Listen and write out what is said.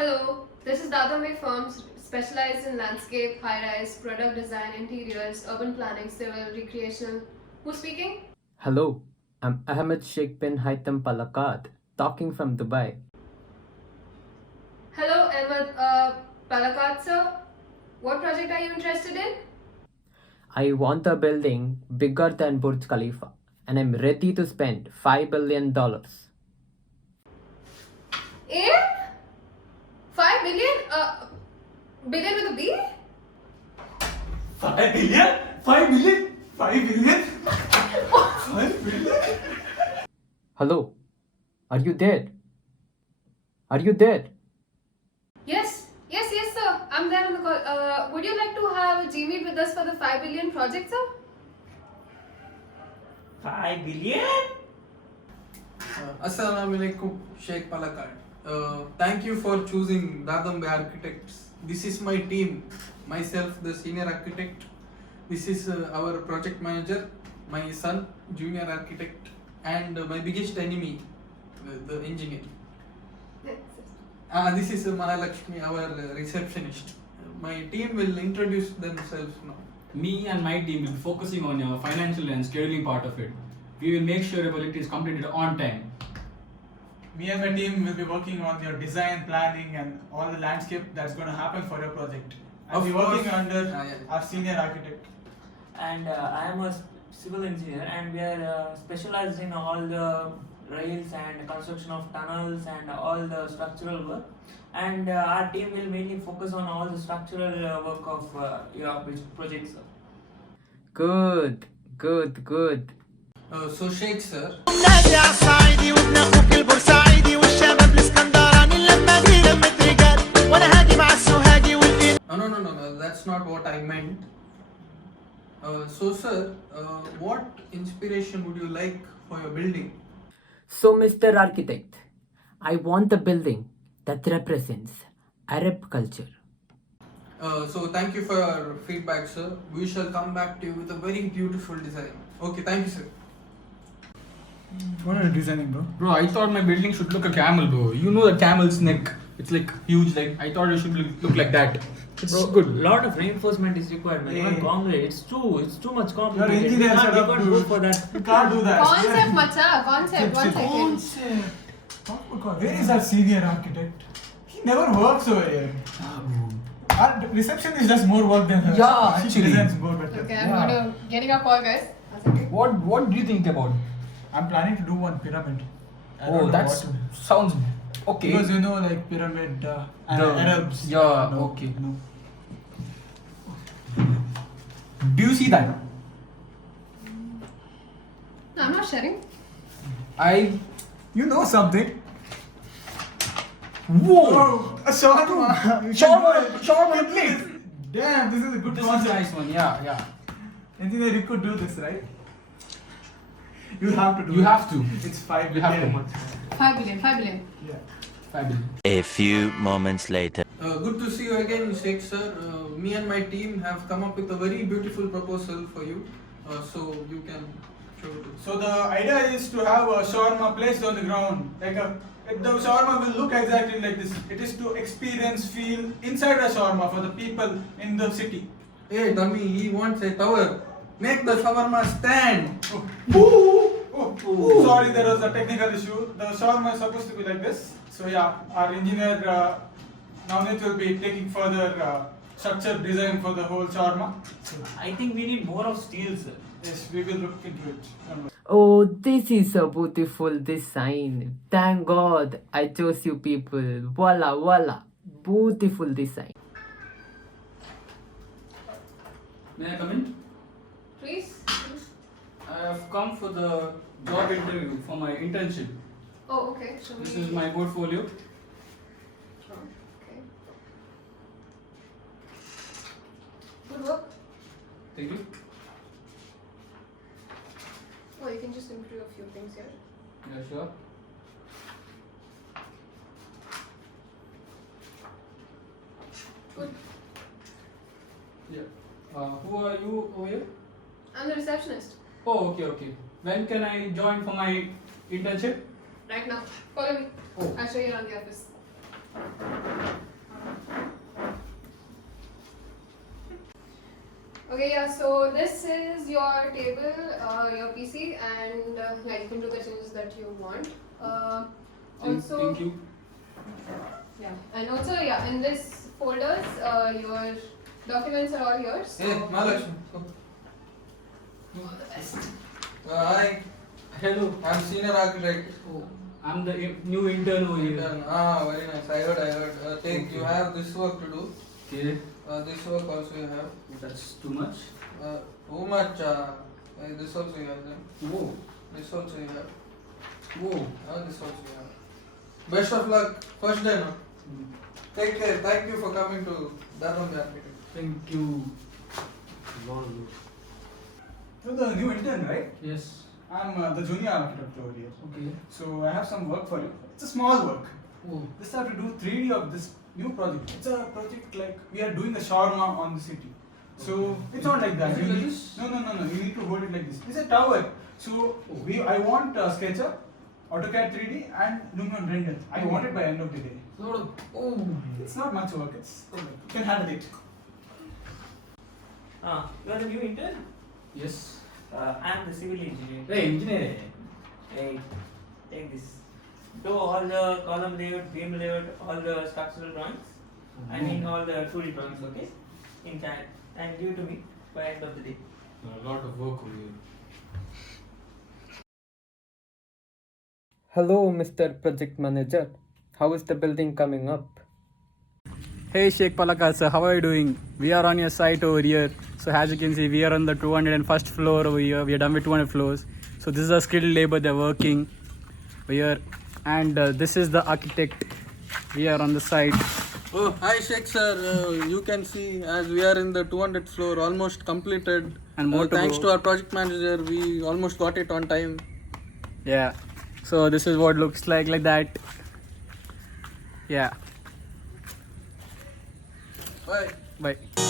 Hello, this is Dadame Firms, specialized in landscape, high-rise, product design, interiors, urban planning, civil, recreational. Who's speaking? Hello, I'm Ahmed Sheikh bin Haitham Palakat, talking from Dubai. Hello, Ahmed Palakat, sir. What project are you interested in? I want a building bigger than Burj Khalifa, and I'm ready to spend $5 billion. In 5 billion? Billion with a B? 5 billion? 5 billion? 5 billion? 5 billion? Hello, are you there? Are you there? Yes, sir. I'm there on the call. Would you like to have a G-Meet with us for the 5 billion project, sir? 5 billion? Assalamu alaikum, Sheikh Palakat. Thank you for choosing Dadambe Architects. This is my team. Myself, the senior architect. This is our project manager, my son, junior architect, and my biggest enemy, the engineer. This is Mahalakshmi, our receptionist. My team will introduce themselves now. Me and my team will be focusing on your financial and scheduling part of it. We will make sure your project is completed on time. Me and my team will be working on your design, planning, and all the landscape that's going to happen for your project. I'll be working under our senior architect. And I am a civil engineer, and we are specialized in all the rails and construction of tunnels and all the structural work. And our team will mainly focus on all the structural work of your projects. Good. So Sheikh sir, نادي عالصعيدي وابن اخوك البورسعيدي والشباب الاسكندراني لما دي لمة رجال وانا هاجي مع السوهاجي والإيد. no, that's not what I meant. So sir, what inspiration would you like for your building? So, Mr. Architect, I want a building that represents Arab culture. So thank you for your feedback, sir. We shall come back to you with a very beautiful design. Okay, thank you, sir. What are you designing, bro? Bro, I thought my building should look a camel, bro. You know the camel's neck. It's like huge, like I thought it should look like that. It's good. Lot of reinforcement is required, man. Even Hey. concrete, it's too much Your complicated. engineer we set up, can't go dude. for that. You can't do that. Concept, macha. Concept. One second. Concept. Where is our senior architect? He never works over here. Our receptionist does more work than her. Yeah, She actually. designs more better. Okay, I'm going to getting a call, guys. One second. What do you think about? I'm planning to do one pyramid. I don't Oh, know that what to- sounds okay. Because you know, like pyramid, and The- Arabs. yeah, no, okay. No. Do you see that? No, I'm not sharing. You know something? Whoa! Oh, a shawarma. You can Shawarma do this. Damn, this is a good This is a concept. nice one. Yeah. Engineer, you could do this, right? You have to do You it. have to. It's 5 You have billion. to. 5 billion, 5 billion. Yeah. 5 billion. A few moments later. Good to see you again, Sheikh sir. Me and my team have come up with a very beautiful proposal for you. So you can show it. So the idea is to have a shawarma placed on the ground. The shawarma will look exactly like this. It is to experience, feel inside a shawarma for the people in the city. Hey dummy, he wants a tower. Make the shawarma stand. Sorry, there was a technical issue. The shawarma is supposed to be like this. So yeah, our engineer Navneet will be taking further structure design for the whole shawarma. So, I think we need more of steel, sir. yes, we will look into it. Don't worry. Oh, this is a beautiful design. Thank God I chose you people. Voila. Beautiful design. May I come in? Please. I have come for the job interview for my internship. Oh, okay. So This is my portfolio. Okay. Good work. Thank you. Oh, you can just improve a few things here. Yeah, sure. Good. Yeah. Who are you over here? I'm the receptionist. Oh, okay. When can I join for my internship? Right now. Follow me. Oh. I'll show you around the office. Okay, yeah, so this is your table, your PC, and yeah, you can do the changes that you want. Also, Thank you. yeah, and also, yeah, in this folders, your documents are all yours. So Hey, Mahalakshmi. Come. all the best. Hi, Hello. I'm senior architect. Oh, I'm the new intern over here. Very nice. I heard. Take. You have this work to do. Okay. This work also you have. That's too much. Too much. This also you have. Then. Whoa. This also you have. Whoa. This also you have. Best of luck. First day, no? Take care. Thank you for coming to Dadam Architect. Thank you. You're the new intern, right? Yes. I'm the junior architect over here. Okay. So I have some work for you. It's a small work. Oh. Just have to do 3D of this new project. It's a project like we are doing a shawarma on the city. So it's not like that. Is it You like need- this? No. You need to hold it like this. It's a tower. So I want SketchUp, AutoCAD 3D, and Lumen render. I want it by end of the day. Oh. It's not much work. You can handle it. You are the new intern? Yes. I am the civil engineer. Hey, engineer. Hey, take this. Do all the column layout, beam layout, all the structural drawings. I mean all the 2D drawings, okay? In CAD. And give to me by end of the day. A lot of work over here. Hello, Mr. Project Manager. How is the building coming up? Hey Sheikh Palaka sir, how are you doing? We are on your site over here. So as you can see, we are on the 201st floor over here. We are done with 200 floors. So this is a skilled labor, they're working over here. And this is the architect. We are on the site. Oh, hi Sheikh sir. You can see as we are in the 200th floor, almost completed. And more to thanks go. to our project manager, we almost got it on time. Yeah. So this is what looks like that. Yeah. Bye. Bye.